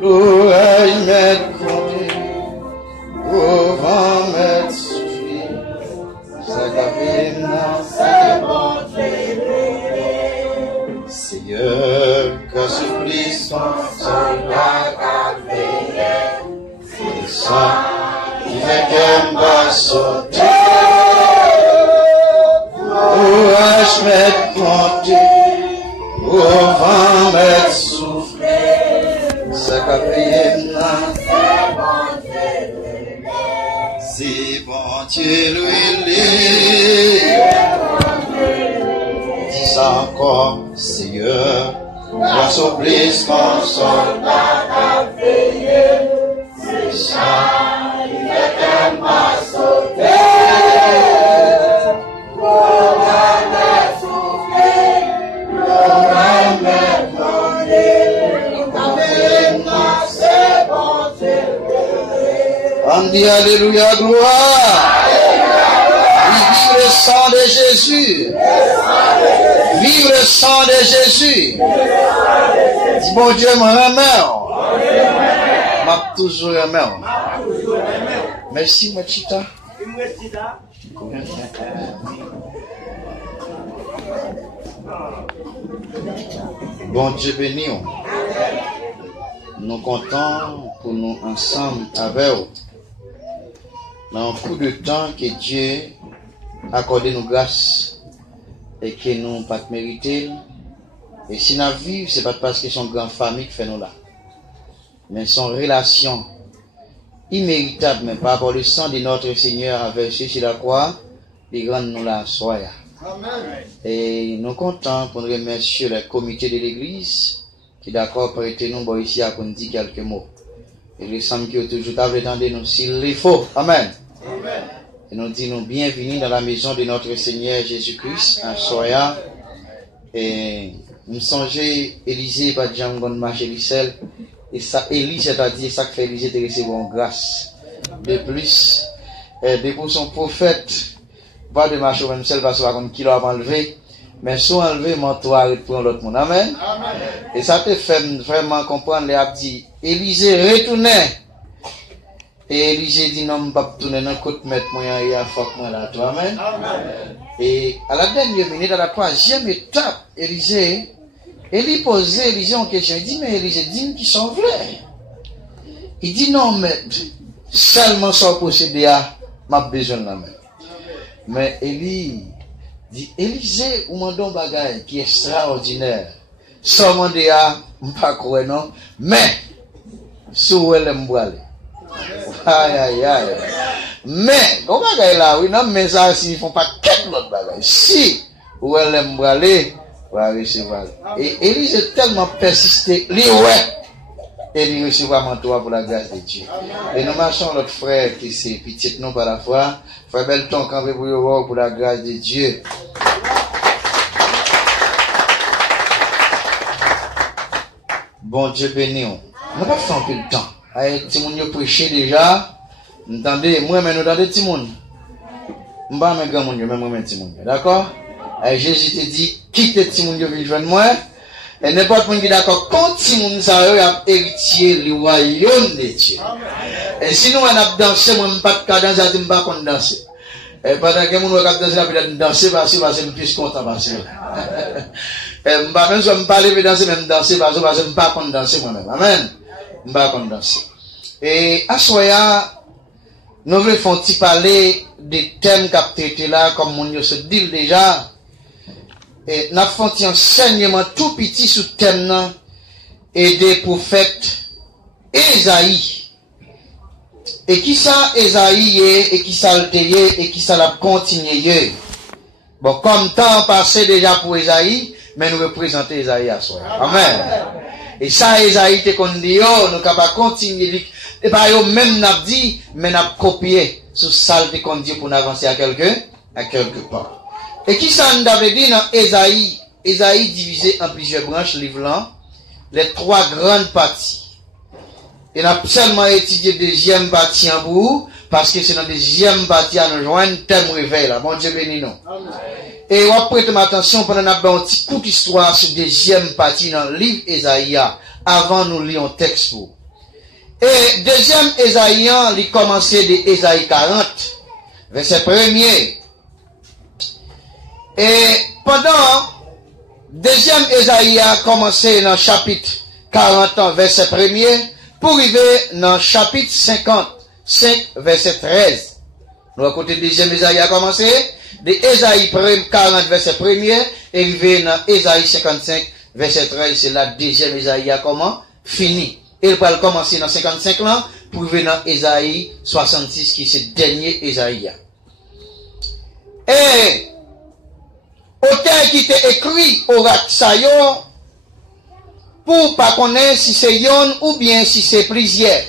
L'oreille m'est comptée, au vent m'est soufflé, sa cabine c'est bon Seigneur, que supplice ton soldat qu'a veillé, c'est ça qui fait qu'elle va sauter. L'orage m'est compté, au vent m'est soufflé, sa cabine c'est bon si bon Dieu lui dis ça encore, Seigneur, la souplesse ton soldat a veillé, c'est ça, il fait qu'elle m'a sauté. L'oreille m'est soufflé, l'oreille m'est demandé, la c'est bon Dieu. On dit Alléluia, gloire. Vive le sang de Jésus. Vive le sang de Jésus. Dis bon Dieu, mon aimé. M'a toujours aimé. Merci, ma chita. Bon Dieu béni. Nous comptons pour nous ensemble avec vous. Dans un coup de temps que Dieu a accordé nos grâces et que nous pas mérité. Et si nous vivons, ce n'est pas parce que son grande famille qui fait nous là. Mais son relation imméritable, mais par rapport au sang de notre Seigneur a versé sur la croix, les grandes nous la soient. Et nous comptons pour nous remercier le comité de l'église qui est d'accord pour être nous ici à nous dire quelques mots. Et le sang qui est toujours attendez nous s'il le faut. Amen. Et nous disons bienvenue dans la maison de notre Seigneur Jésus-Christ, en soya. Et nous songeons Élisée, pas de Django, marcher l'Israël. Et ça, Élie, c'est-à-dire ça que fait Élisée de recevoir grâce. De plus, depuis son prophète, pas de marcher même seul parce qu'on kilo à enlever, mais soit enlever manteau arrête pour l'autre monde. Amen. Et ça te fait vraiment comprendre les abdis. Élisée retournait. Et Élisée dit non, pas tourner dans côte mettre moi et à fuck moi là, toi. Amen. Et à la dernière minute, à la troisième étape, Élisée posait Élisée en question. Il dit, mais Élisée, dis-moi qui sont vrais. Il dit, non, mais seulement sans posséder à ma besoin de la main. Mais Élie dit, Élisée, ou m'en donne bagaille qui est extraordinaire. Sans demander à, pas quoi, non, mais, sous elle m'boile. Aïe, aïe, aïe. Mais, comme bagaille là, oui, non, mais ça, s'ils font pas quelque autre bagaille. Si, ou elle m'boile, va recevoir. Et Élisée tellement persisté, lui ouais, et lui recevra manteau pour la grâce de Dieu. Et nous marchons notre frère qui c'est petit non par la foi, frère Belton campé pour la grâce de Dieu. Bon Dieu béni. On n'a pas fait un peu de temps. Aïe, Timon yo prêché déjà. Entendez, moi mais nous entendez Timon. M'ba mais grand monde même moi Timon. D'accord? Et Jésus te dit, quitte Timon yo vin joindre moi. Et n'importe qui est d'accord, quand Timon ça a héritier le royaume de Dieu. Et sinon on a dansé, moi pas de danser, je ne pas qu'on danser. Et pendant que mon va danser, la danser parce que je suis plus content parce que. Et m'pa même si me parler de danser même danser parce que je ne pas qu'on danser moi-même. Amen. M'pa qu'on danser. Et à soya nous voulons parler des thèmes qu'a traité là comme mon yo se dit déjà. Et nous avons fait un enseignement tout petit sous le thème et des prophètes Esaïe. Et qui ça Esaïe et qui ça le et qui ça l'a continué. Bon, comme temps passé déjà pour Esaïe, mais nous représentons Esaïe à soi. Amen. Et ça Esaïe te qu'on dit, nous capable continuer. Et pas yo même n'a dit, mais n'a copié sous ça te qu'on dit pour avancer à quelque part. Et qui ça nous avait dit dans Esaïe? Esaïe divisé en plusieurs branches, livre là, les trois grandes parties. Et nous avons seulement étudié la deuxième partie en bout, parce que c'est dans la deuxième partie à nous joindre thème réveil là. Bon Dieu béni nous. Et on prête attention pendant un petit coup d'histoire sur deuxième partie dans le livre Ésaïe avant nous lire un texte pour. Et deuxième Ésaïe, il commençait de Ésaïe 40, verset 1er. Et pendant deuxième Ésaïe a commencé dans le chapitre 40, verset 1er, pour arriver dans le chapitre 55, verset 13. Nous à côté deuxième Ésaïe a commencé, de Ésaïe 40, verset 1er, et arrivé dans Ésaïe 55, verset 13, c'est la deuxième Ésaïe a comment? Fini. Il va commencer dans 55 ans, pour arriver dans Ésaïe 66, qui est le dernier Ésaïe. Et, auteur qui t'a écrit au Raksayo, pour pas connaître si c'est yon ou bien si c'est plusieurs.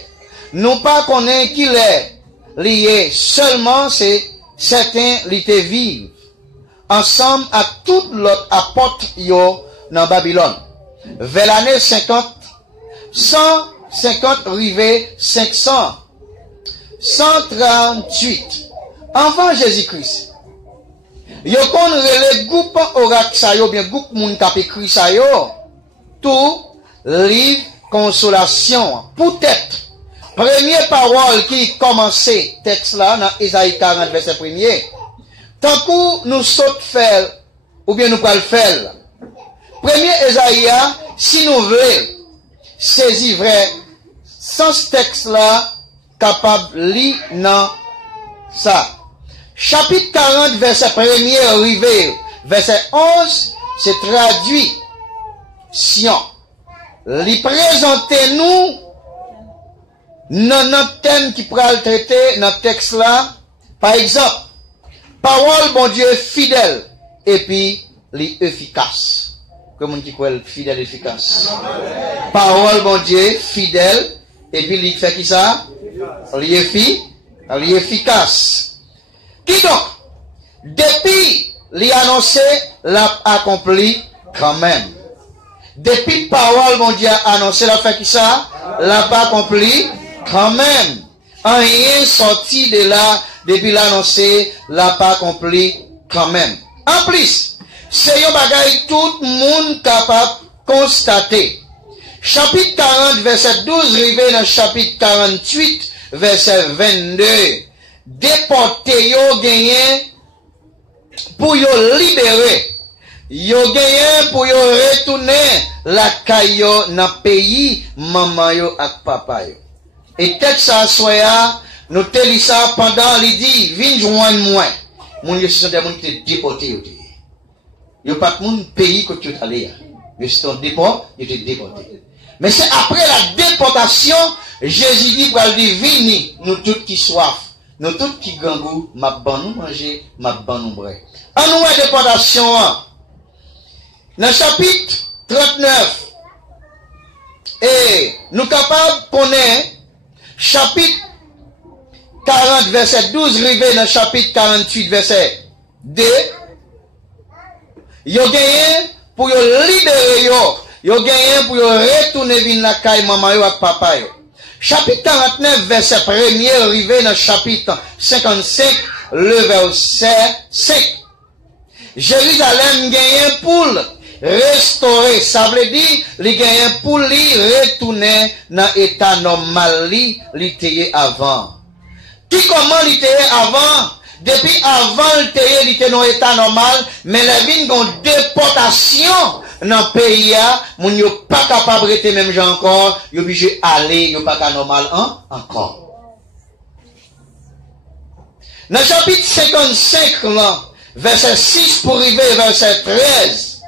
Nous pas connaître qu'il est lié, seulement c'est certains li te vivent ensemble à toute l'autre apôtre yo dans Babylone. Vers l'année 50, 150 rivé 500, 138 avant Jésus-Christ. Yo kon rele groupe orak sa yo, bien groupe moun kap écrit sa yo, tout livre consolation, peut-être. Première parole qui commençait texte là dans Ésaïe 40 verset 1er. Tant que nous saute faire ou bien nous pas le faire. Premier Ésaïe, si nous voulons saisir vrai sans ce texte là capable lire dans ça. Chapitre 40 verset 1er arrivé verset 11 c'est traduit Sion. Li présenter nous dans notre thème qui pourra le traiter dans le texte là, par exemple, parole bon Dieu fidèle et puis li efficace. Comme on dit quoi, fidèle efficace. Parole bon Dieu fidèle et puis li fait qui ça? Li efficace. Qui donc? Depuis li annoncé, l'a accompli quand même. Depuis parole mon Dieu annoncé, l'a fait qui ça? L'a pas accompli quand même. Rien sorti de là, depuis l'annoncé, l'a pas accompli quand même. En plus, c'est un bagage tout le monde capable de constater. Chapitre 40, verset 12, arrivé dans chapitre 48, verset 22. Déporté yo gagné pour yo libérer. Yo gagné pour yo retourner la caillou dans pays maman yo ak papa yo. Et texte ça soya nous te li ça pendant li dit vinn joindre moi. Moun yo sont des moun qui te déporté yo. Yo pas moun pays que tu allé. Yo sont déporté, yo te déporté. Mais c'est après la déportation Jésus dit pour dire vini nous tous qui soif. Nous tous qui gangou, ma ban nous manger, ma ban nous boire. En nous déportation, dans le chapitre 39, et nous capables de connaître, chapitre 40, verset 12, arrivé dans le chapitre 48, verset 2, yo gagné pour yo libérer yo gagné pour yo retourner vin la caille maman yo ak papa yo. Chapitre 49, verset 1er, arrivé dans le chapitre 55, le verset 5. Jérusalem gagne pour restaurer, ça veut dire, il gagne pour lui retourner dans l'état normal, li était avant. Qui comment il était avant? Depuis avant, il était dans l'état normal, mais la vie une déportation dans le pays, moun yo pas capable de rester même gens encore, yo obligé aller, yo pas qu'à normal encore. Dans le chapitre 55, là, verset 6 pour arriver verset 13,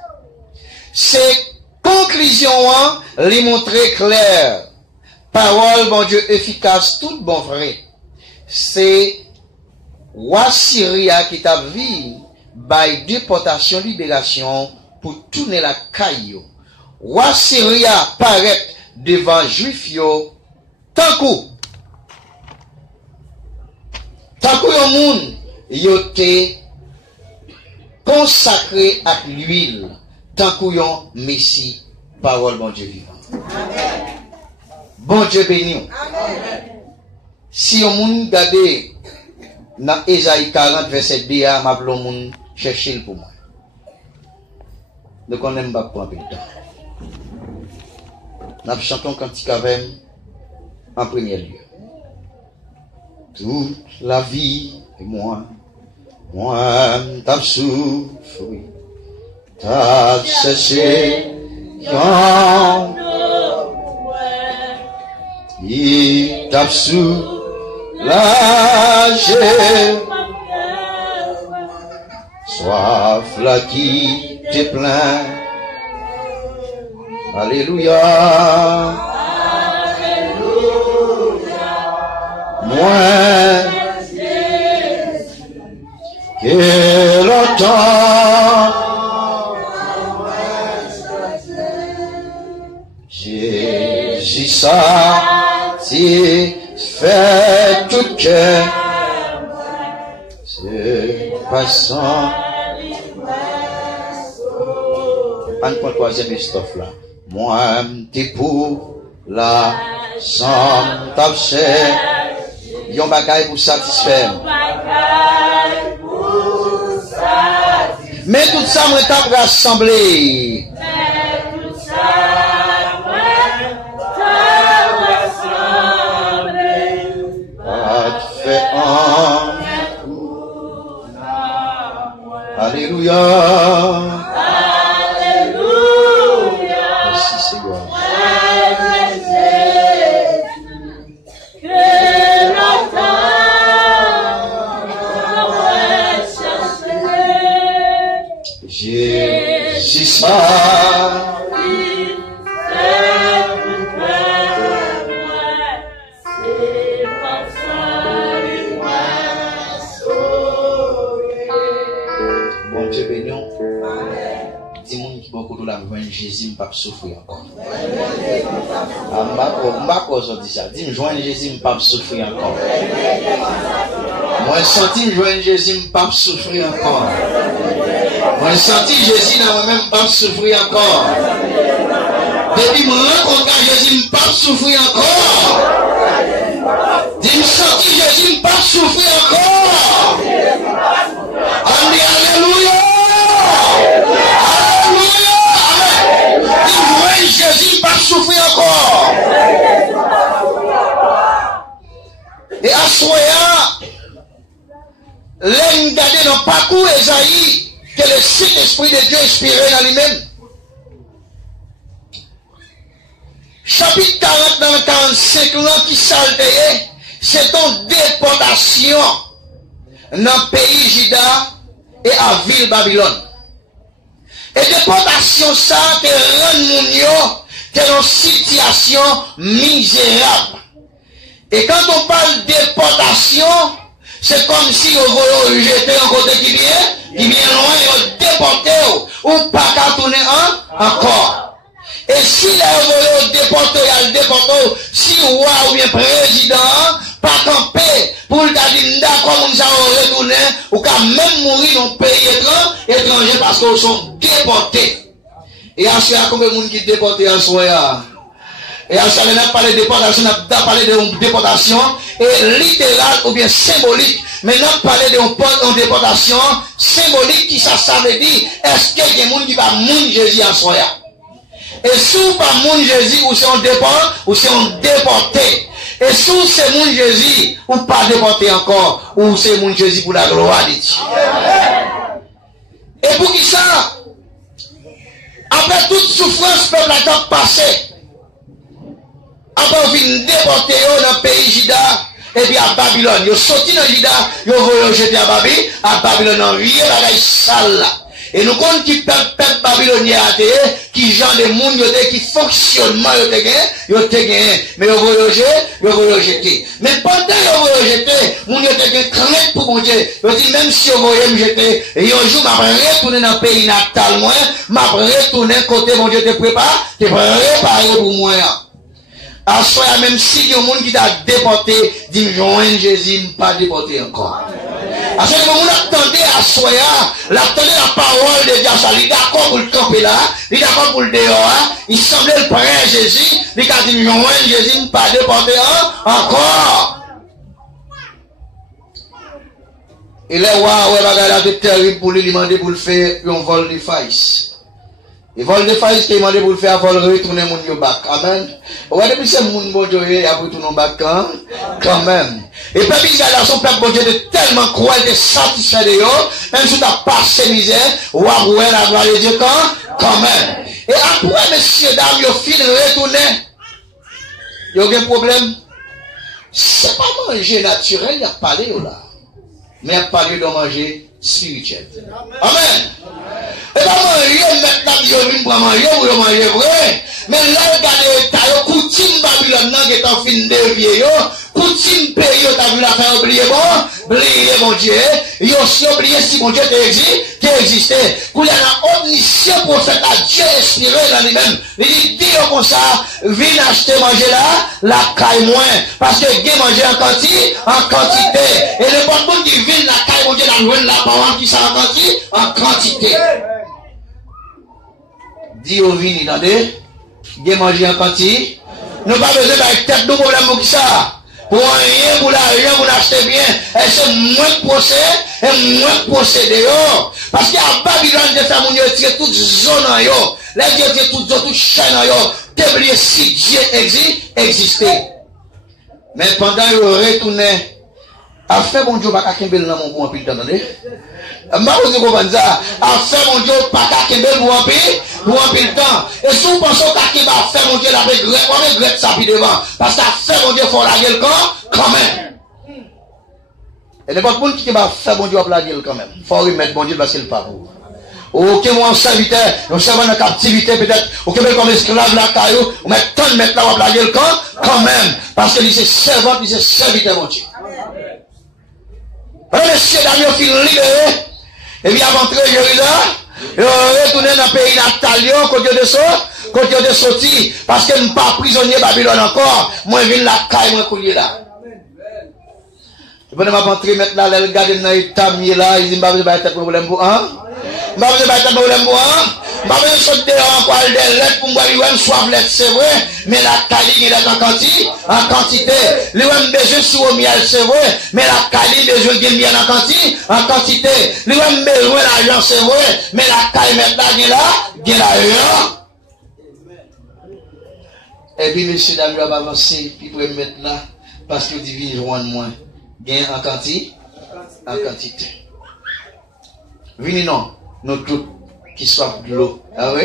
c'est conclusion, les montrer clair. Parole, bon Dieu, efficace, tout bon vrai. C'est Wassiria qui t'a vu, by déportation, libération, pour tourner la caillou. Wassiria paraît devant Juif yo, tant yon moun, yo te consacré à l'huile, tant yon Messie, parole bon Dieu vivant. Amen. Bon Dieu béni. Amen. Si yon moun gade, dans Ésaïe 40, verset 2, m'a plon moun chercher pour moi. nous connaissons pas pour un peu de temps. Nous chantons cantique avec en premier lieu. Toute la vie et moi t'as souffert, t'as cherché, il t'a soulagé, soif là qui te plaint. Alléluia. Moi que longtemps Jésus satisfait tout cœur, c'est passant. Un point troisième strophe là. Moi t'es pour la somme t'absait. Yon bagay pour satisfaire. Mais tout ça, moi, t'as rassemblé. Fait un coup. Alléluia. Alléluia. Merci Seigneur. Jésus bon Dieu bénion. Dis-moi qui beaucoup de la joindre Jésus ne pas souffrir encore. M'pas aujourd'hui ça. Dis-moi joindre Jésus ne pas souffrir encore. Moi senti me joindre Jésus ne pas souffrir encore. Moi senti Jésus n'a même pas souffrir encore. Depuis me rencontre Jésus ne pas souffrir encore. Dis-moi senti Jésus ne pas souffrir encore. Alléluia. Jésus pas souffrir encore. Et à soya, l'homme gardé dans le parcours Esaïe, que le Saint-Esprit de Dieu inspiré dans lui-même. Chapitre 40 dans 45 ans qui s'altérait, c'est une déportation dans le pays Juda et à ville Babylone. Et déportation ça te rend moun dans une situation misérable. Et quand on parle de déportation, c'est comme si on voulait jeter un côté qui vient loin, on déporté ou pas qu'à tourner encore. Et si là on voulait déporter, il y a le déporté, si roi ou bien président, pas camper pour le dire d'accord, on s'en retourner, ou qu'à même mourir dans le pays étranger parce qu'ils sont déportés. Et à ce moment, combien de monde qui est déporté à ce moment? Et à ce moment, on a parlé de déportation, on a parlé de déportation, et littérale ou bien symbolique. Maintenant, on a parlé de déportation symbolique, qui ça veut dire, est-ce qu'il y a des gens qui va mourir Jésus à ce moment? Et si vous pas mourir Jésus, ou c'est un déport, ou c'est un déporté. Et si c'est mon Jésus, ou pas déporté encore, ou c'est mon Jésus pour la gloire de Dieu. Et pour qui ça? Après toute souffrance, peuple a passé. Après, on vient déporter dans le pays Juda, et puis à Babylone. Ils sont sortis dans Juda, ils vont jeter à Babylone, en rien, la sale là. Et nous comptons qui peuple babylonien qui genre de monde qui fonctionnement yo te gagné mais yo vont jeter. Mais pendant yo vont jeter, moun yo te gagné crainte pour mon Dieu. Yo dit même si yo vont me jeter, et un jour m'a retourner dans le pays natal moi, m'a retourner côté mon Dieu te prépare pour moi. À soi même si y a un monde qui t'a déporté, dit joindre Jésus pas déporté encore. À ce moment là attendez à soi l'attendez la parole de Dieu, il est d'accord pour le camper là, il est d'accord pour le dehors, il semblait le prêt Jésus, il a dit joindre Jésus pas déporté encore. Et là ouais bagage là de terrible pour lui demander pour le faire un vol de faïs. Et vol de faille qui est demandé pour le faire, vol retourner mon yo bac. Amen. Ouais, depuis c'est mon bon Dieu, il a retourné au bac, quand même. Et peuple Israël, son peuple bon Dieu, de tellement croire, de satisfait de eux, même si tu as passé misère, ou à voir la gloire de Dieu, quand même. Et après, messieurs, dames, ils fin retourner. Il y a aucun problème. C'est pas manger naturel, il y a parlé là. Mais il y a parlé de manger spirituel. Amen. Et pas manger, maintenant, il y a une pour manger, ou manger vrai. Mais là, regardez, t'as eu coutume Babylone, qui est en fin de vie, coutume pays, t'as vu la faire oublier mon Dieu. Il a aussi oublié si mon Dieu existait. Quand il y a un omniscient prophète à Dieu inspiré dans lui-même, il dit comme ça, viens acheter manger là, la caille moins. Parce que il manger en quantité. Et le bon monde qui vient la caille manger dans le là, par qui ça en quantité. Dis au vin, attendez. Bien manger en quantité. Nous pas besoin d'avoir tête de problème pour ça. Pour rien, pour l'argent, pour l'acheter bien. Et c'est moins de procès, et moins de procédé. Parce qu'à Babylone, de faire mon Dieu, tirer toute zone en yo. Les dieux tirer toute chaîne en yo. T'oublier si Dieu existait. Mais pendant qu'il retournait, a fait mon Dieu, pas qu'à Kimbel dans mon bon pile, attendez. M'a vous comprendre ça. A fait mon Dieu, pas qu'à Kimbel pour un pile temps. Et si vous pensez qu'à Kimbel a fait mon Dieu, la regrette ça puis devant. Parce qu'à fait mon Dieu, faut la gueule quand même. Et n'importe monde qui va faire mon Dieu, la gueule quand même. Faut remettre mon Dieu parce qu'il pas pour. Ok, moi, en serviteur, on servant en captivité, peut-être, ok, mais comme esclave, la caillou, on met tant de mettre là, la gueule quand même. Parce que lui, c'est servant, lui, c'est serviteur, mon Dieu. Alors, messieurs, d'ailleurs, il est libéré. Et puis, avant de Jérusalem, il est retourné dans le pays natal, côté de sorti, parce que je ne suis pas prisonnier Babylone encore. Moi, je viens la caille, moi, couler là. Et puis, je vais rentrer maintenant, là, regarder dans l'état, là, il dit, je vais pas problème pour un. Je vais pas problème pour un. Je vais sauter encore des lettres pour me soif lettres, c'est vrai, mais la caille est en quantité. Les hommes besoin sur le miel, c'est vrai, mais la caille besoin de miel en quantité. Les hommes besoin d'argent, c'est vrai, mais la caille maintenant est là, et puis, messieurs, dames, va avancer, puis vous mettre là, parce que vous divisez moins, gain en quantité. Venez non, nous tous qui soif de l'eau. Ah oui?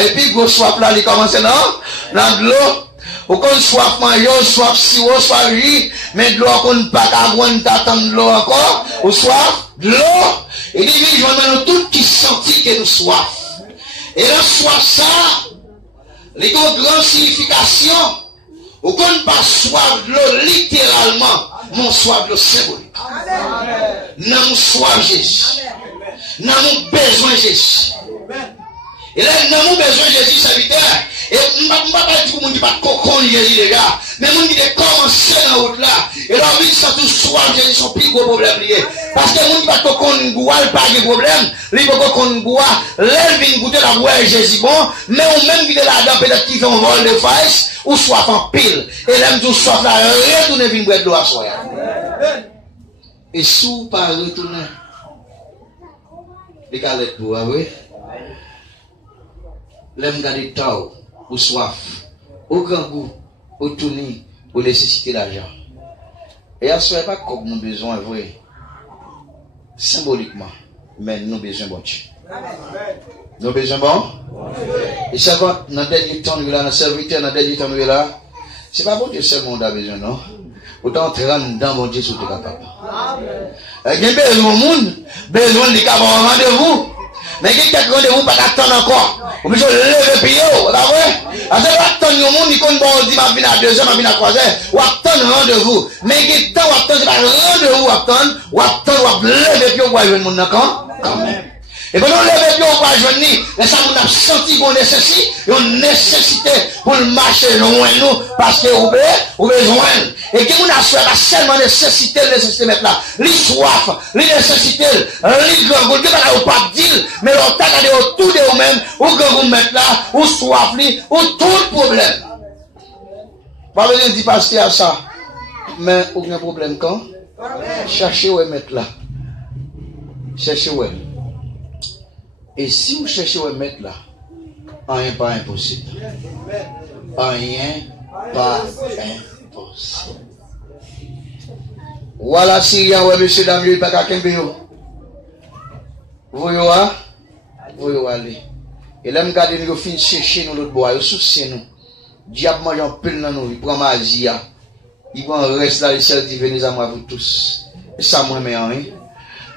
Et puis, vous soif là, il commence dans de l'eau. Ou qu'on soif manger, soif sirop, soif riz, mais de l'eau, qu'on pas qu'à t'attendre de l'eau encore, ou soif de l'eau. Et dit, je nous tous qui sentis que nous soif. Et la soif ça, les grandes significations, ou qu'on pas soif de l'eau littéralement, mon soif de l'eau symbolique. Non, mon soif Jésus. Non, mon besoin Jésus. Et là, non, mon besoin Jésus, serviteur. Et je ne vais pas dire que je ne pas cocon Jésus, les gars. Mais je vais commencer dans la route là. Et là, oui, ça tout soif Jésus, son plus gros problème. Parce que je ne vais pas cocon bois, pas de problème. Il va cocon bois, l'elle vient goûter la bois Jésus bon. Mais on même qui est là-dedans, peut-être qu'il fait un vol de faïs, ou soif en pile. Et là, tout soif là, retourner vine boire de l'eau à soi. Et sous pas retourner. Les galettes pour oui. L'aime garder tao, ou soif, au grand goût, au tournis, ou nécessiter l'argent. Et à ce n'est pas comme nous besoin vrai, symboliquement, mais nous besoin bon Dieu. Nous besoin bon. Et ça va dans le dernier temps, nous là, dans le serviteur, dans le dernier temps, nous là, c'est pas bon Dieu seulement on a besoin, non? Autant entrer dans mon Dieu si tu es capable. Il y a besoin de monde, besoin de avoir un rendez-vous. Mais il y a quelques rendez-vous, pas d'attendre encore. Vous pouvez lever pied, vous voyez? Parce que vous attendez au monde, il compte bon, dit, ma vie à 2 heures, ma vie à 3 heures, ou attendre un rendez-vous. Mais il y a temps, vous attendez, c'est pas un rendez-vous, vous attendez, vous lever pied, vous voyez le monde d'accord? Quand même. Et quand on lève pied, on va joindre, mais ça, on a senti qu'on nécessite, une nécessité pour marcher loin de nous, parce que vous besoin. Et que vous n'avez pas seulement nécessité mettre là, les soif, les nécessités, les grands, vous ne pouvez pas dire, mais on t'a regardé autour de vous-même, ou que vous mettez là, ou soif, ou tout le problème. Pas besoin de dire parce qu'il y a ça, mais aucun problème quand? Cherchez où mettre là. Cherchez où. Et si vous cherchez où mettre là, rien pas impossible. Rien pas impossible. Voilà Syrien, ouais, monsieur, dame, il n'y a pas qu'à Kembe. Vous allez. Et là, je regarde, nous finissons chercher nous l'autre bois, nous soucions nous. Diable mange un peu dans nous, il prend ma zia. Il prend le reste là, le ciel dit, venez à moi, vous tous. Et ça, moi, mais rien.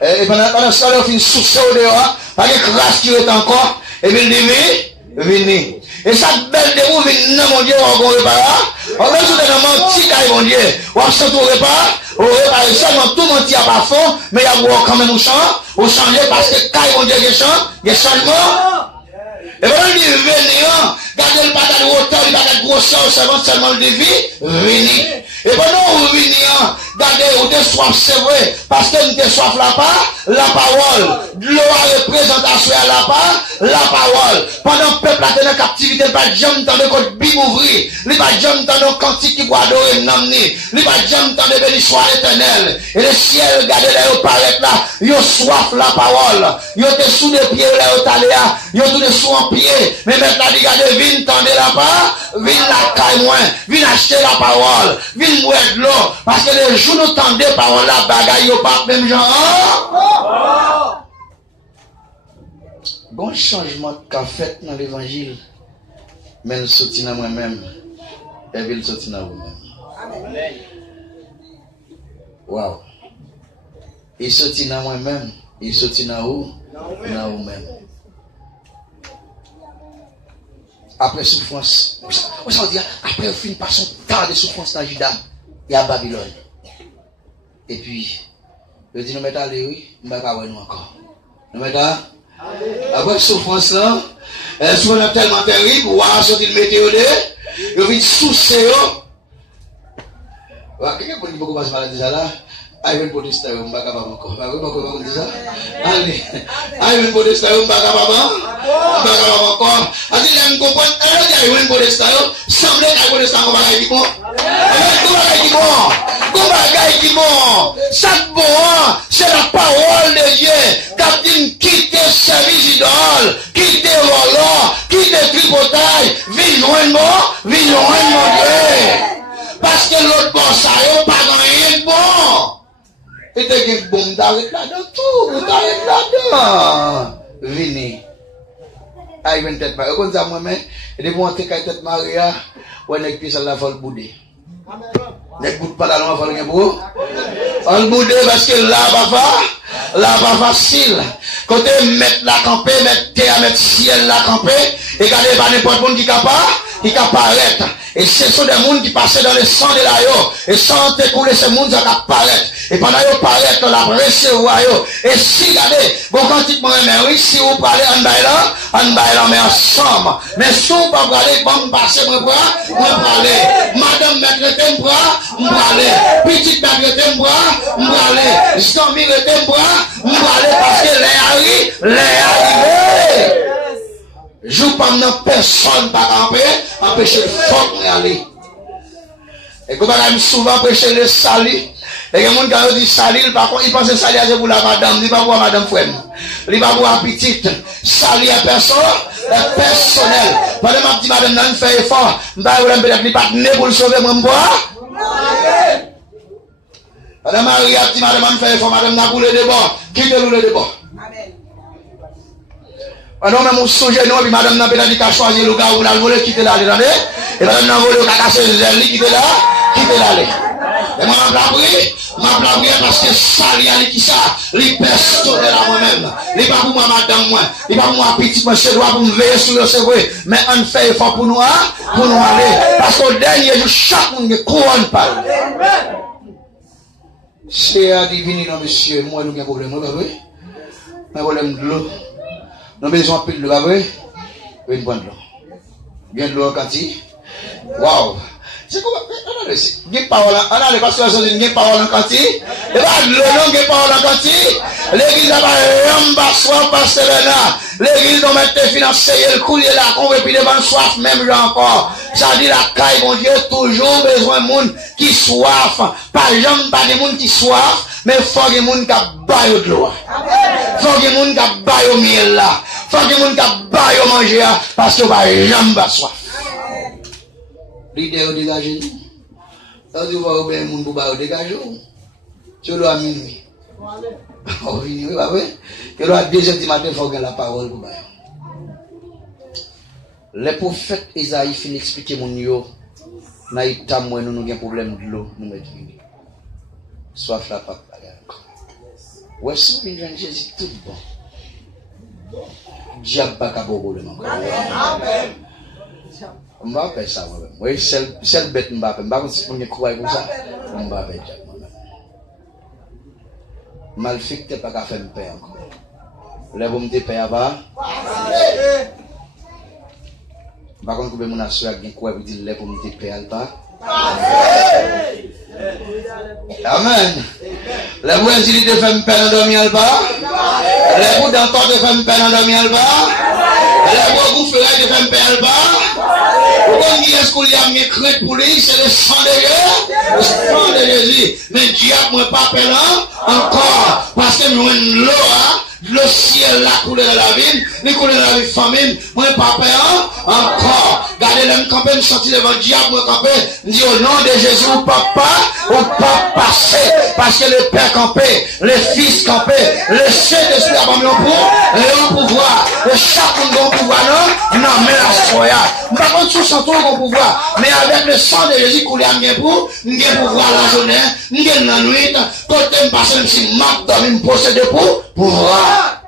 Et pendant ce temps-là, on finit soucier au dehors, avec grâce qui est encore, et bien, il dit, venez. Et ça, belle de vous, venez, mon Dieu, on va repas. On va tout dans mon petit caille, mon Dieu. On va se trouver pas. On va seulement tout menti à pas fond, mais il y a quand même au champ. Au changer parce que caille, mon Dieu, il y a changement. Et voilà, il dit, venez, gardez le patate de hauteur, le patate de grosseur, seulement le défi, venez. Et pendant vous venez, gardez, vous êtes soif, c'est vrai, parce que vous êtes soif la parole. De l'eau à représentation à la parole. Pendant le peuple a été en captivité, il n'y a pas de jambe dans le code Bible ouvri. Il n'y a pas de jambe dans le cantique qui doit adorer l'amener. Il n'y a pas de jambe dans le béni soit éternel. Et le ciel, regardez là, il paraît là, il a soif la parole. Il a été sous les pieds là, il a tout de sous en pied. Mais maintenant, regardez, viens tendre là-bas, viens la caille moins, viens acheter la parole, viens mourir de l'eau. Parce que les jours nous tendez parole là, bagaille, il pas même genre. Bon changement qu'a fait dans l'évangile, mais nous sortons dans moi-même, et il sortit dans vous-même. Wow. Il sortit dans moi-même, il sortit dans vous-même. Après souffrance, on s'en dit, après on finit par son temps de souffrance dans Juda, il y a Babylone. Et puis, je dis, nous mettons aller, oui, nous ne pouvons pas nous encore. Nous mettons, après souffrance là, souffrance tellement terrible, ou à sortir le météo de, il vient sous-séo. Quelqu'un peut dire beaucoup de maladie là? Aïe, une protestation, on ne va pas encore. Allez, aïe, une protestation, on ne va pas encore. Allez, je comprends, aïe, une protestation, semble que la protestation va aller bon. Chaque bon, c'est la parole de Dieu. Captain, quittez service idole, quittez volant, quittez tripotaille, viens loin mon Dieu. Parce que l'autre bon, ça n'a pas rien de bon. Et t'es que bon, t'arrêtes là-dedans tout, t'arrêtes là-dedans. Venez. Aïe, une tête mariée. Comme ça, moi-même, et de bon, t'es qu'à tête mariée, on est qui ça la folle boudée. Ne boude pas la langue, on va faire on boude parce que là, pas facile. Quand tu mettre la campée, mettre terre, mettre ciel la campée, et gardez pas n'importe qui apparaît. Et ce sont des gens qui passaient dans le sang de l'agneau. Et sans écouler ces gens qui apparaissent. Et pendant qu'ils apparaissent, on la recevoir. Et si, regardez, bon, quand tu me oui, si vous parlez en bailant, mais ensemble. Mais si vous ne parlez pas, vous passez mon bras, vous parlez. Madame maître bras, vous parlez. Petite maître bras, vous parlez. Stomy bras, vous parlez parce que les arrivés. Je ne parle pas personne par empêcher le fort de aller. Et comme je souvent prêcher le salut, et il y a des gens qui disent salut, par contre, ils pensent que salut c'est pour la madame, il pas pour madame frère, il pas pour la petite. Salut est personne, est personnel. Pendant que je dis madame, non, fait effort, je vais peut-être pas né pour le sauver, moi, madame Marie a dit madame, fait effort, madame, n'a boulé de bord, quittez-le de bord. Alors, même on songe, non, puis madame n'a pas dit qu'à choisir le gars où on a volé, quitter là, et madame n'a volé, qu'à casser les ailes, quitter là. Et moi, m'a blabri, parce que ça, il qui ça, il personnel à moi-même. Il n'est pas pour moi, madame, moi. Il n'est pas pour moi, petit, moi, je dois pour me veiller sur le cerveau. Mais on fait effort pour nous aller. Parce qu'au dernier jour, chaque monde est couronne par. C'est à diviner, non, monsieur, moi, nous avons un problème, vous voyez? Un problème de l'eau. Nous avons besoin de l'eau, vous voyez? Une bonne l'eau. Bien de l'eau, Cathy. Waouh! C'est quoi? On a les pasteurs qui ont des paroles en quantité. Et pas le nom des paroles en quantité. L'église n'a pas un bassoir, pasteur là. L'église doit mettre financer le coulier là, qu'on veut plus devant soif, même là encore. Ça dit la caille, mon Dieu, toujours besoin de monde qui soif. Pas jamais pas de monde qui soif, mais il faut que les gens qui baillent de l'eau. Il faut que les gens qui baillent au miel là. faut que les gens qui baillent manger, parce que va jamais pas soif. L'idée est dégagée. Quand tu vas au bien, les gens pour dégager. Tu dois à minuit. Oh, oui, oui. Tu dois à 2h du matin, il faut que la parole pour bailler. Les prophètes Isaïe finissent d'expliquer mon yo. Naïta, moi, nous avons un problème de l'eau, nous mettons venu. Soif la pape. Ouais, si vous venez Jésus, tout bon. Diable pas qu'à beaucoup de mon Amen. On va faire ça, moi-même. Oui, c'est le bête, on va faire. On va faire ça. On va faire ça. Mal fait que tu n'as pas qu'à faire une paix encore. Lève-moi tes paix à bas. Par contre, vous pouvez m'en assurer que vous dites lève-moi tes paix à bas. Amen. Les bouins dit de faire une peine en dormir le bas. Les bouts d'entendre de faire une peine en dormir le bas. Les bouts vous ferez de faire une peine le bas. Pourquoi dit est-ce qu'il y a mes craintes pour lui? C'est le sang de Jésus. Le sang de Jésus. Mais diable, moi pas pelant encore. Parce que nous avons l'eau. Le ciel la coulé dans la ville, les coulé dans la ville famine, moi pas peur encore. Gardez le campé, me sortir devant le diable, moi campé, me dit au nom de Jésus, ou pas passer, parce que le Père campé, le Fils campé, le Saint-Esprit a pas mis au pouvoir, le chaque monde au pouvoir, non, mais la soya. Par contre, tout sans tout au pouvoir, mais avec le sang de Jésus coulé à m'y pour, m'y pouvoir la journée, m'y la nuit, quand me passer, même si m'a dormi, me possède pour pouvoir.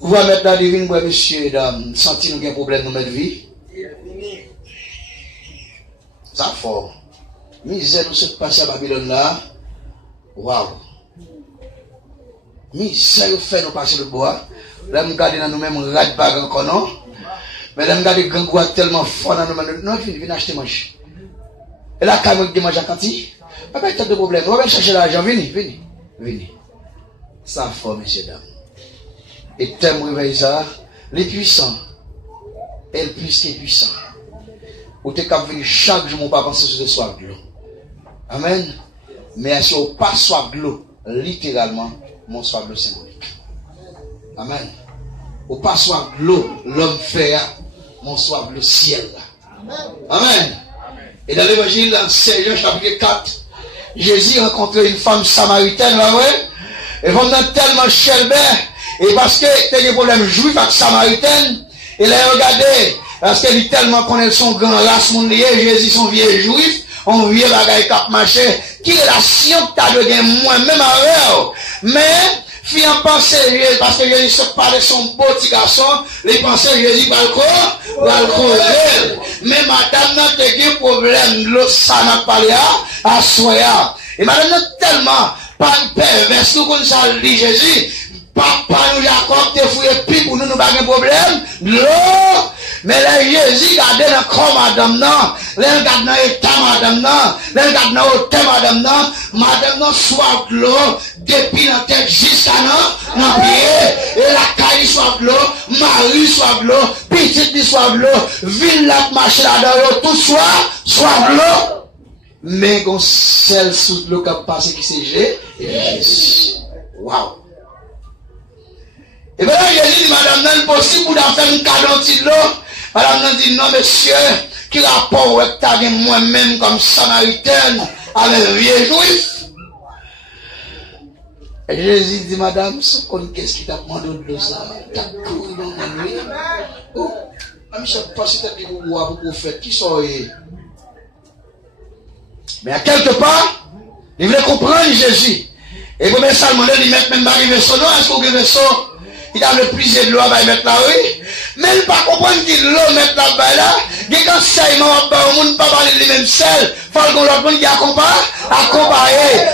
Vous voyez maintenant, divine, moi, messieurs et dames, sentir nous qu'il y a un problème dans notre vie. Ça fort. Misère, nous sommes passés à Babylone là. Waouh. Misère, nous fait nous passer le bois. Là, nous regardons dans nous-mêmes, on rate pas encore, non? Mais là, nous regardons le grand tellement fort dans nous-mêmes. Non, viens acheter manger. Et là, quand nous manger à quantité, pas de problème. On va chercher l'argent. Venez. Ça fort, messieurs et dames. Et thème réveil ça, les puissants, et le plus qui est puissant. Ou t'es qu'à venir chaque jour, mon pas penser sur le soir de l'eau. Amen. Mais si on pas soir de l'eau, littéralement, mon soir de l'eau symbolique. Amen. Ou pas soir de l'eau, l'homme fait, mon soir de l'eau ciel. Amen. Et dans l'évangile, dans Saint Jean chapitre 4, Jésus rencontrait une femme samaritaine, là, ouais. Et pendant tellement chelbert, et parce que t'as des problèmes juifs avec samaritaine, il a regardé, parce qu'elle dit tellement connaît son grand race mondiale, Jésus son vieux juif, on vieux bagaille cap marché, qui relation que t'as de gain moi-même avec, mais, fi en pensée, parce que Jésus se parlait son beau petit garçon, les pensées Jésus va le corps, mais madame n'a pas de problème, l'autre ça n'a pas parlé à soya. Et madame n'a tellement, pas perverse, nous comme ça dit Jésus, papa nous Jacob te fouillé puis pour nous pas de problème, l'eau, mais là Jésus gardé dans corps madame non, là garde dans état madame non, là garde dans hôtel madame non soit de l'eau, depuis la tête jusqu'à non pied, et la caille soit de l'eau, Marie soit de l'eau, petite soit de l'eau, ville la marche là-dedans, tout soit de l'eau. Mais on celle sous l'eau qui passe qui c'est Jésus. Waouh. Et bien là, Jésus dit, madame, non, possible pour faire une cadeau de l'eau. Madame non dit, non, monsieur, qui rapport avec ta moi-même comme samaritaine avec un vieux juif. Et Jésus dit, madame, qu'est-ce qui t'a demandé de l'eau ça? T'as couru dans la nuit. Oh, je ne sais pas si t'as dit pour faire qui sont. Mais à quelque part, il voulait comprendre Jésus. Et vous mettez ça, il met même pas le vaisseau. Non, est-ce que le vaisseau, il a le plus de l'eau, il met là, oui. Mais il ne pas comprendre qu'il l'eau met là-bas, il y a quand ça, il m'a dit, pas parler de lui-même seul. Il faut que l'autre monde qui accompagne.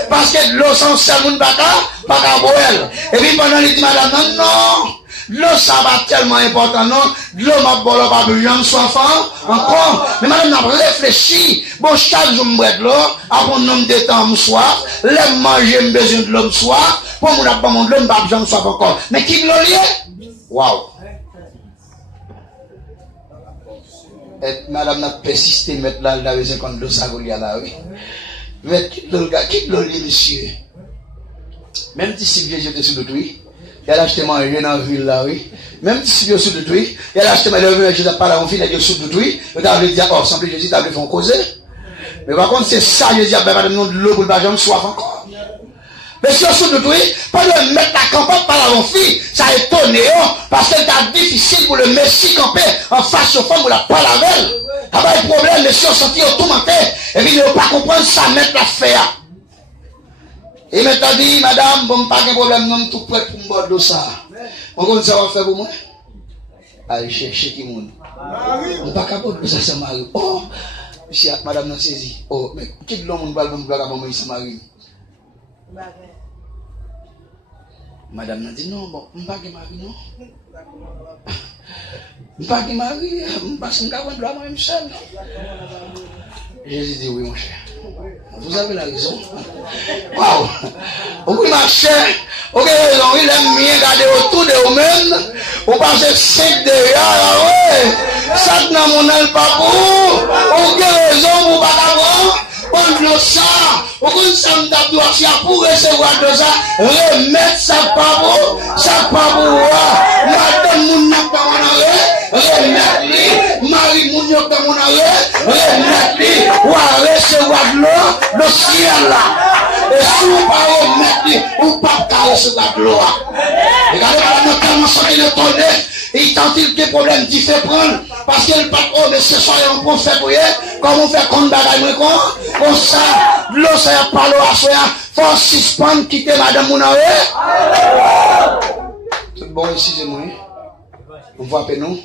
Parce que l'eau sans seul, il ne pas qu'à boire. Et puis pendant, il dit, madame, non. L'eau, ça va tellement important, non? L'eau, ma bolo, pas besoin de soif, encore. Mais madame, n'a réfléchi. Bon, chaque jour, m'brette l'eau, après un nombre de temps, m'soif. L'aime manger, m'besoin de l'eau, m'soif. Pour mon n'a pas mon l'eau, m'pas besoin de soif encore. Mais qui l'eau lié? Waouh. Et madame n'a persisté, mettre là, la raison quand l'eau, ça roule là, oui. Mais qui l'eau lié, monsieur? Même si Jésus était sur le truc, Il a acheté manger dans la ville là, oui. Même si il est sous de tout, il a acheté manger, je n'ai pas là, on finit, il est sous de tout, il a dit, oh, semble Jésus, il a fait causer. Mais par contre, c'est ça, je dis, ben, madame, non, de l'eau pour le bâton, soif encore. Mais si on sous de tout, pas de mettre la campagne par la fille, ça est étonné, parce que c'est difficile pour le Messie camper en face aux femmes pour la parler avec elle. Il n'y a pas de problème, mais si on sentit tout mentir, et puis il ne va pas comprendre ça, mettre la faire. Et maintenant dit, madame, bon, pas de problème, non, tout prêt pour me boire de ça. On compte ça va faire pour moi. Allez chercher qui monde. On pas capable de ça, ça m'arrive. Oh, monsieur, madame n'a saisi. Oh, mais qui de l'homme va me blague à maman, ça m'arrive. Madame n'a dit non, bon, je ne vais pas marier, non. Je ne vais pas marier, je ne vais pas me marier seul. Jésus dit oui, mon cher. Vous avez la raison. Waouh! Oui, ma chère, vous avez raison, il aime bien garder autour de vous-même. Vous pensez 5 derrière, ouais. Ça n'a mon âme pas pour vous. Vous avez raison, vous ne pouvez pas avoir. Prendre ça, vous connaissez ça, pour recevoir de ça, remettre ça pas pour, ça pas pour moi. Madame, mon n'a pas mon arrêt, remettre-les. Marie, mon n'a pas mon arrêt, remettre-les. Ou à recevoir de l'eau, le ciel là. Et si vous ne pas remettre, ou pas recevoir de l'eau. Regardez, madame, tellement sorti le tonnerre. Et il tente des problèmes, il fait prendre, parce que le patron, mais ce soir, on peut faire couiller, comme on fait comme bagaille, comme ça, l'eau, ça y a pas l'eau à soi, faut suspendre, quitter madame Mounawe. Tout bon ici, c'est moi. On voit un peu nous.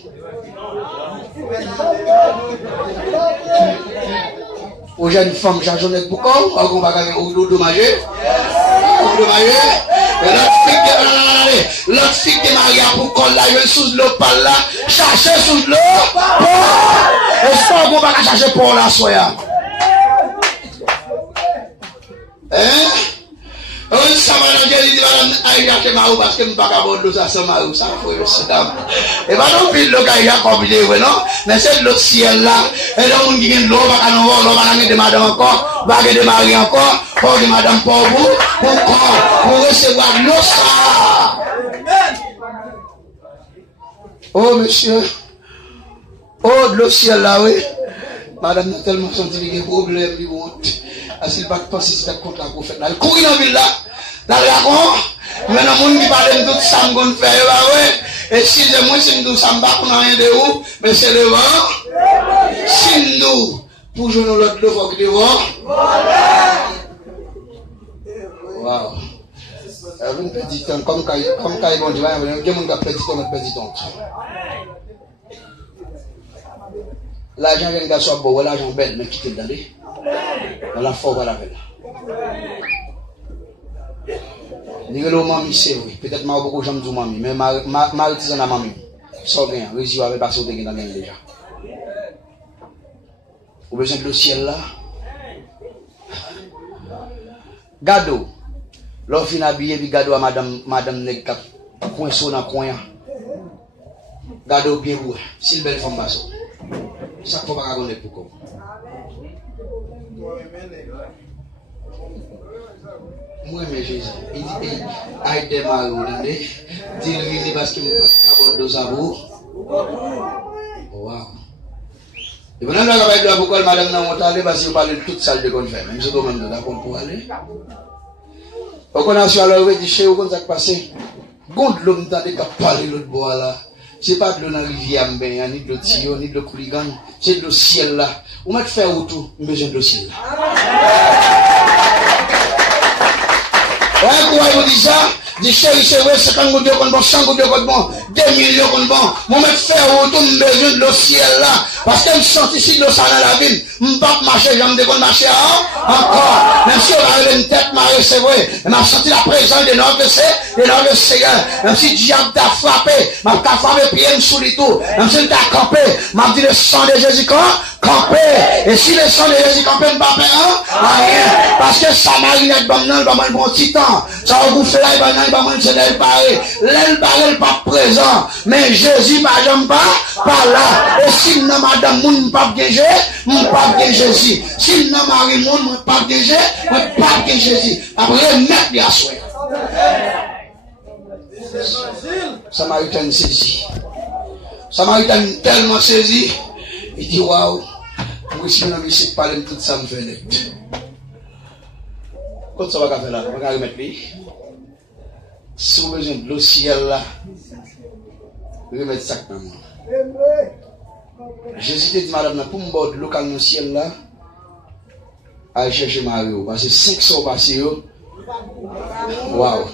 Aux jeunes femmes, j'ai journée pour quoi? On va gagner au dommagé. L'autre fille qui est mariée pour qu'on l'aille sous l'eau par là, chercher sous l'eau, et ça, on va pas chercher pour la soya. Hein? Oui, ça va dans Dieu, il dit, madame, aïe, j'ai marou parce que je ne peux pas avoir de l'eau, ça, c'est marou, ça, faut y aussi, dame. Et pas non plus, l'eau, il y a compliqué, non? Mais c'est de l'eau ciel là, et là, on dit, l'eau, va nous voir, l'eau, va nous de madame encore, va de mari encore, pour de madame pour vous, pour recevoir de l'eau, ça. Oh, monsieur. Oh, de l'eau ciel là, oui. Madame n'a tellement senti des problèmes, des honte. Parce qu'il ne va pas penser si c'est contre la prophète. Elle court dans la ville là. Là, maintenant, le monde qui parle de tout ça, on fait, ouais. Et si je moi, si nous sommes pas, on n'a rien de où, mais c'est le vent. Si nous, pour jouer l'autre, le vent qui est devant. Waouh. Une petite temps, comme quand ils vont dire, il y a des gens qui ont petit temps, notre petit temps. L'argent vient de soit beau, l'argent belle, mais qui te donne. On la force à la belle. Niveau mamie, c'est oui. Peut-être que je beaucoup de gens disent mamie, mais ma rétise en a mamie. Ça bien, réseau avec pas sauté dans le déjà. Vous avez besoin de le ciel là. Gado. L'offre est habillé, puis gado à madame Neg cap. Coin son dans coin. Gado bien beau. Si le belle femme basso. Ça faut pas connaître pour quoi. Moi, mais Jésus, il dit, aïe démarre, dis-le parce qu'il ne pas de sabot. Wow. Et vous n'avez pas dit pourquoi madame n'a pas allé parce que vous parlez de toute salle de conférence. Même si vous avez d'accord pour aller. Au connaissez alors, vous dites, chez vous, comment ça passe? Gonde l'homme dans des cas parler l'autre bois là. C'est pas de l'eau dans la rivière, ni de l'eau Tio, ni de l'eau Couligan. C'est de l'eau ciel là. Vous m'avez fait autour, besoin de l'eau ciel là. Ouais, pourquoi vous dites ça? Dis chérie, c'est vrai, 50 gouttes de bon, 100 gouttes de bon, 2 millions de bon. Moi, je fais autour, je besoin de l'eau ciel là. Parce que je sens ici de l'eau ça dans la ville. Je ne peux pas marcher, j'aime de marcher encore. Même si on a une tête marée, c'est vrai. Mais je senti la présence de notre Seigneur. Même si diable t'a frappé, je t'ai frappé pied sous les tout. Même si t'as campé, je dit le sang de Jésus campé. Et si le sang de Jésus campé ne va pas rien. Parce que ça marinette, il va un bon petit temps. Ça va vous faire là, il va manger l'aile barrée. L'aile barrée n'est pas présent. Mais Jésus, par exemple, pas là. Et si non, madame, moun ne pas bien Jésus. Si non, Marie, moun ne pas bien Jésus. Après, mettre bien souhait. Samaritain saisi. Samaritain tellement saisi. Il dit waouh. Moi si on a mis cette parler tout ça me fait net. Quand ça va faire là, on va remettre lui. Si vous avez besoin de l'eau ciel là, remettre ça dans moi. Jésus te dit madame pour me boire de l'eau dans le ciel là, à chercher Mario parce que 500 passés. Waouh.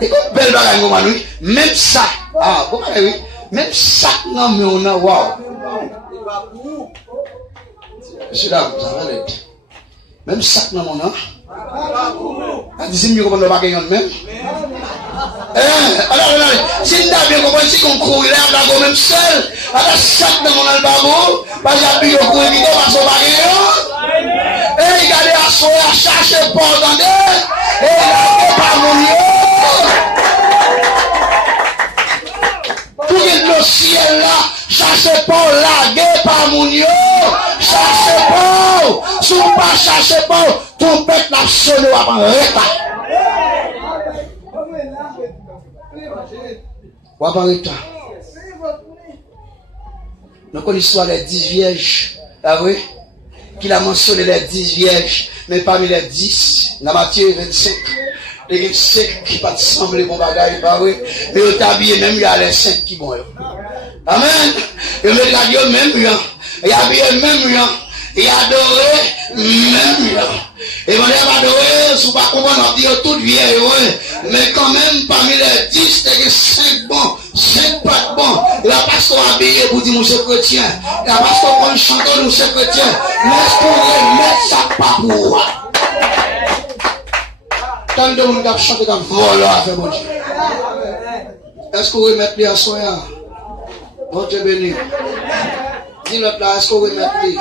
Et comme belle bagaille même ça. Ah, comment oui, même ça non mais on a waouh. Monsieur dame, ça va l'être. Même ça non mon a. Ah, dis-moi mieux comment le bagaille même. Alors, si nous avons compris si on court là, on même seul, alors chaque dans mon album, parce qu'il y a plus de courir vite par son bagage. Et regardez à soi, à chercher pour entendre, et là, pas mon Dieu. Tout le ciel là, cherchez pour laguer par mon Dieu, cherchez pour, si on pas chercher pour, ton peuple n'a sonné à pas repas. Ou apparaît-il? Nous connaissons l'histoire des 10 vierges. Ah oui? Qu'il a mentionné les 10 vierges. Mais parmi les 10, dans Matthieu 25, les 5 qui ne pas sembler bon bagage, pas vrai? Mais au tablier même, il y a les 5 qui vont. Amen. Et le radio même, il y a habillé même, il y a adoré même. Et on a adoré, si vous ne comprenez pas, on dit tout vieille, mais quand même, parmi les 10, il y a 5 bons, 5 pas bons. Il n'y a pas ce qu'on a habillé pour dire, monsieur chrétien. Il n'y a pas ce qu'on prend chanteur, monsieur chrétien. Mais est-ce qu'on remet ça pas pour moi? Tant de monde qui a chanté comme voleur, fait mon Dieu. Est-ce qu'on remet les à soi? Bon Dieu béni. Dis l'autre là, est-ce qu'on remet les?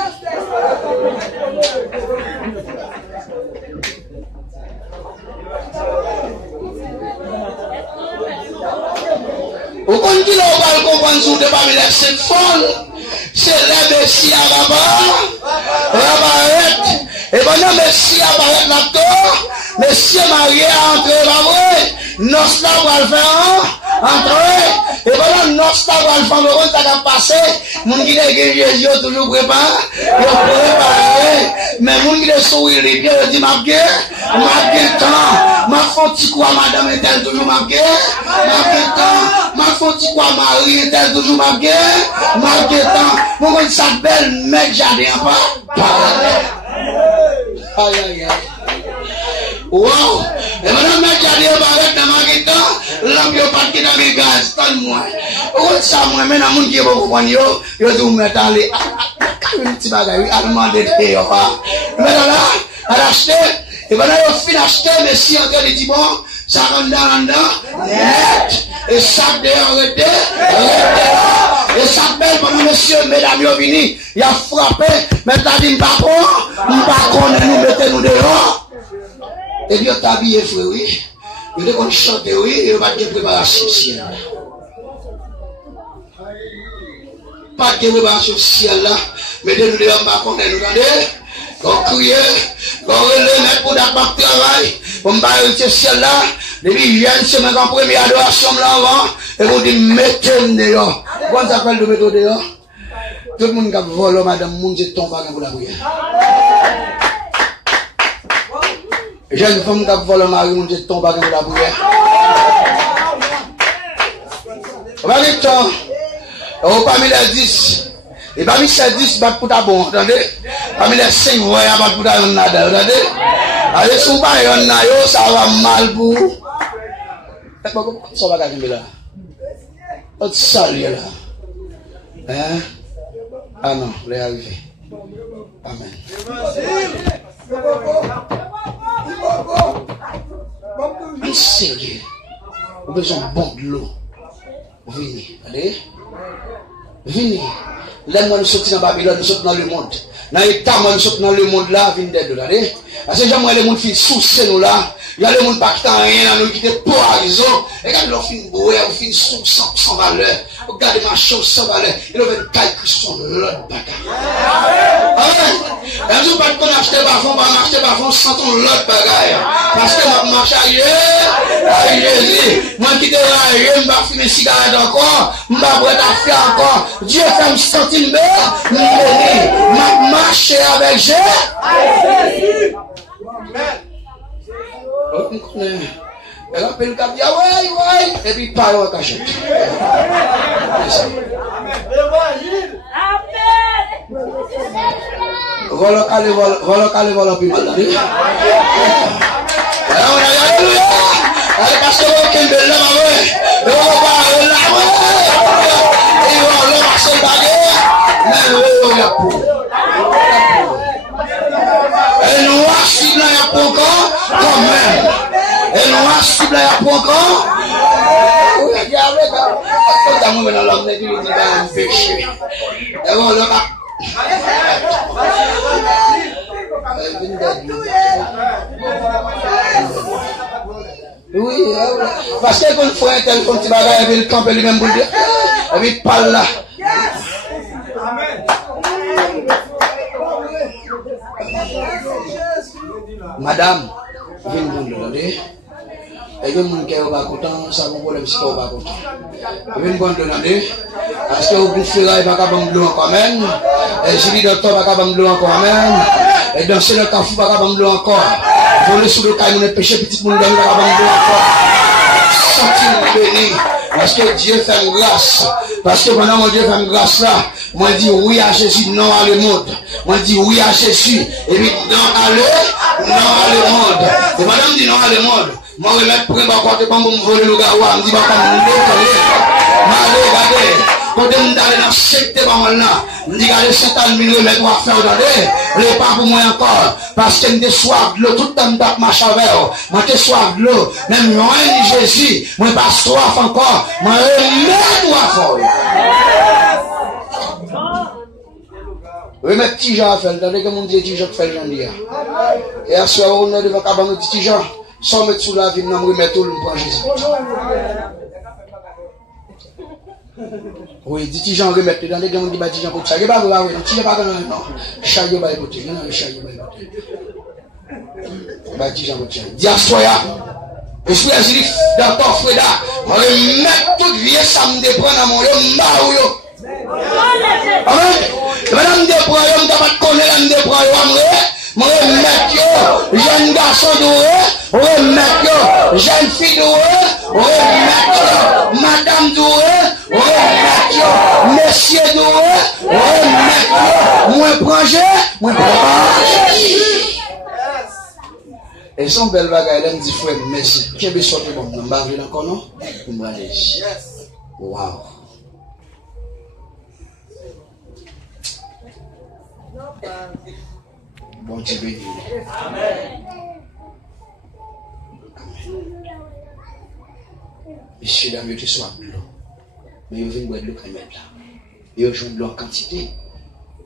Vous comprenez là, on va comprendre sur parmi les 5 folles. C'est les messieurs à Rabaret. Et pendant messieurs à Rabaret là-dedans, messieurs mariés à entrer là-bas, nos là va le faire entrer. Et pendant nos là va le faire, ça va passer. Mon qui est Jésus toujours préparé. Mais mon qui est sourire, il dit ma guerre, temps. Ma fonti quoi madame est-elle toujours ma guerre? Ma fonti quoi Marie est-elle toujours ma guerre? Ma guerre, mon gars, ça belle mec, j'adhère pas. Aïe, aïe, aïe. Wow! Et madame mec, j'adhère pas avec ma guerre, l'homme qui est parti dans les gaz, tant moi. Où ça, moi, maintenant, mon qui est beaucoup bon, yo, tu mets dans les. Un petit bagage, à demander de payer, mais là, à l'acheter. Et voilà, il fin acheter, mais si on dit bon, ça rentre dans net. Et ça arrêté, et ça belle pendant monsieur, mesdames, yo vini, il a frappé, mais t'as dit, m'pas nous mettez-nous dehors. Et puis, on t'a habillé, frère, oui. Il dit qu'on chante, oui, et on va te préparation ciel. Pas de préparation ciel là, mettez-nous dehors, m'pas nous regardez. On crie, on relève pour d'abord travail, on va arrêter ciel là, depuis jeune semaine en première adoration là avant, et vous dites mettez-nous dehors. Comment ça s'appelle de mettre dehors? Tout le monde qui a volé, madame, moun je tombe pour la prière. Jeune femme qui a volé, mari, moun je tombe pour la prière. On va dire temps, on parmi les 10. Et parmi ces 10, bat pour ta bon, entendez? Parmi les 5, vous voyez, bat pour ta yon nada, entendez? Allez, si vous pas yon nada, ça va mal pour vous. Comment ça va gagner là? Votre salut là. Hein? Ah non, il est arrivé. Amen. Un sérieux. Vous avez besoin de bon de l'eau. Venez, allez. Venez. Là, moi, nous sortons dans Babylone, nous sortons dans le monde. Dans l'état, moi, nous sortons dans le monde là, venez d'aide, allez. Parce que j'aimerais les gens qui sont sous nous là, Il y a le monde pas qui t'a rien, nous qui te poison. Et quand l'on finit boire, on finit sans valeur. Regardez ma chose sans valeur. Il a une caille qui sont l'autre bagaille. Amen. Et nous pas qu'on achète pas fond, pas acheter pas fond sans ton l'autre bagaille. Parce que ma marche ailleurs, moi qui te ailleurs, m'a fumé cigarette encore, m'a boire ta fille encore. Dieu fait me sentir mieux, m'a marché avec Jésus. Elle appelle le cap, ouais, et puis parle au cachette. Voilà, puis mal. Alléluia. Allez, parce que vous avez de l'homme avec. Et on va là, et on va marcher baguette. Mais on y a pour. Et nous, si là, il y a pour encore, quand même. Et nous, si là, il y a pour encore. Regardez, quand on est dans l'homme, il dit un péché. Et on le va. Oui, parce que quand il faut un tel petit bagage, il campe lui-même pour dire, et puis il parle là. Madame, viens nous demander. Et il y a des gens qui sont pas contents, ça vous problème si vous pas content. Viens nous demander, parce que vous bouffez là, il va pas de l'eau encore même. Et Julie Docteur va pas de l'eau encore même. Et dans ce cas, il va pas de l'eau encore. Voler sous le caillou, on péché, petit monde, il va pas de l'eau encore. Sentir béni. Parce que Dieu fait une grâce. Parce que pendant mon Dieu fait une grâce là, moi je dis oui à Jésus, non à le monde. Moi je dis oui à Jésus, et puis non à le monde. Et madame dit non à le monde. Moi je vais mettre pour me voler le gars, je me dis pas comme regardez. Quand on est dans le secteur, on dit que le Satan me met à faire les pas pour moi encore. Parce que je suis soif de l'eau, tout le temps je marche avec eux. Moi je suis soif de l'eau. Même moi, Jésus, moi je pas soif encore. Moi je mets à fort. Oui, mais petit Jean a fait, attendez que mon Dieu petit Jean fait le janvier. Et à ce moment, on est devant le petit Jean, sans mettre sous la vie, nous remettons tout le monde pour Jésus. Oui, dit Jean remettre dans les gens qui disent Jean pour ça. Il pas vrai, petit Jean pas non. Chayo va écouter, non, chayo va écouter. Bati Jean pour ça. Dis à soya. Je suis assis dans ton freda. On va mettre toute vie ça me dépend dans mon yo. Amen. Madame de Proyom, t'as pas de connaître l'âme de Proyom, moi, mettre yo, jeune garçon doué, remettre yo, jeune fille doué, remettre yo, madame doué, remettre yo, monsieur doué, remettre yo, moi projet, moi projet. Et son bel bagage, elle me dit, frère, merci. Qu'est-ce que sorti bon, on va venir encore, non? On va aller. Waouh. Bon Dieu béni. Amen. Monsieur, dame, tu sois de l'eau. Mais il vient boire de l'eau quand même là. Il joue de l'eau en quantité.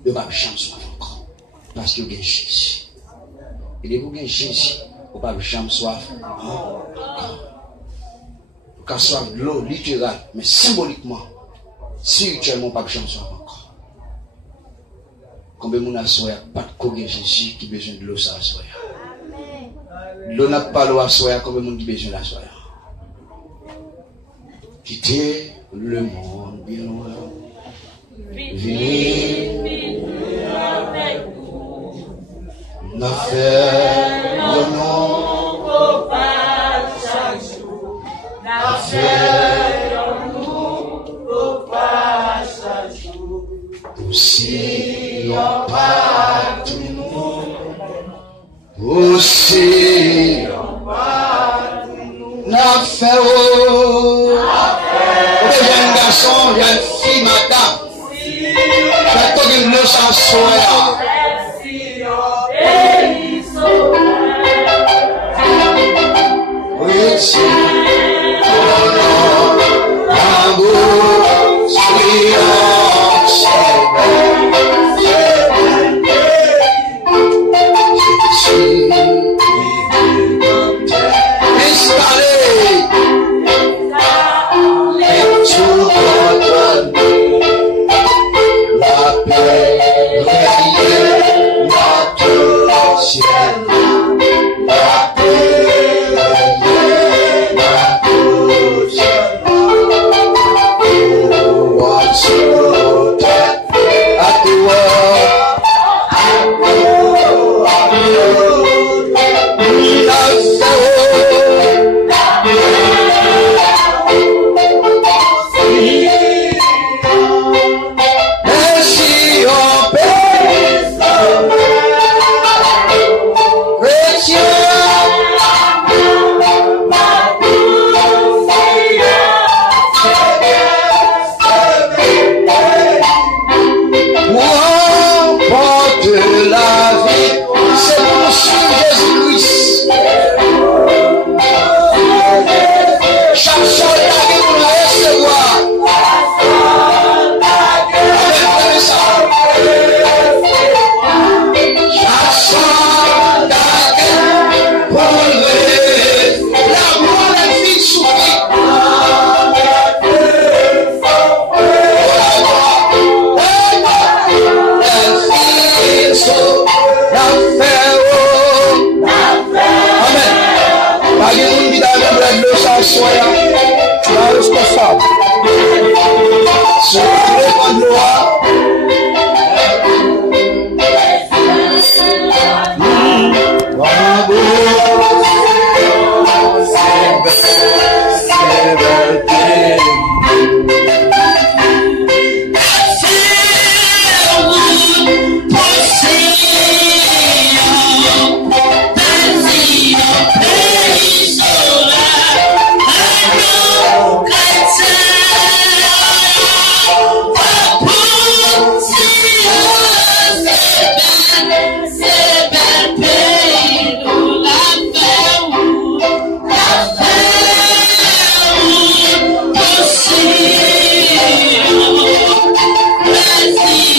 Il va jamais soif encore. Parce qu'il y a Jésus. Et dès que vous avez Jésus, vous ne va jamais soif encore. Vous avez soif de l'eau littérale, mais symboliquement, spirituellement, vous ne va jamais soif encore. Combien de gens soya pas de courir Jésus qui a besoin de l'eau ça soya. L'eau n'a pas l'eau à soya, combien de gens qui a besoin de la soya. Quitter le monde bien loin. Venez avec nous. N'a fait le nom au pas chaque jour. N'a fait le nom au pas chaque jour. Aussi. On part tout le monde aussi. On part tout le monde. N'a fait jeune garçon, jeune fille, madame. J'ai tout une leçon à soya. Oui, si.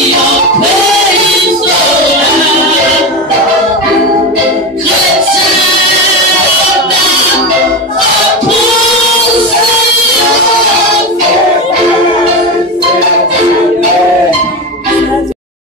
your praise.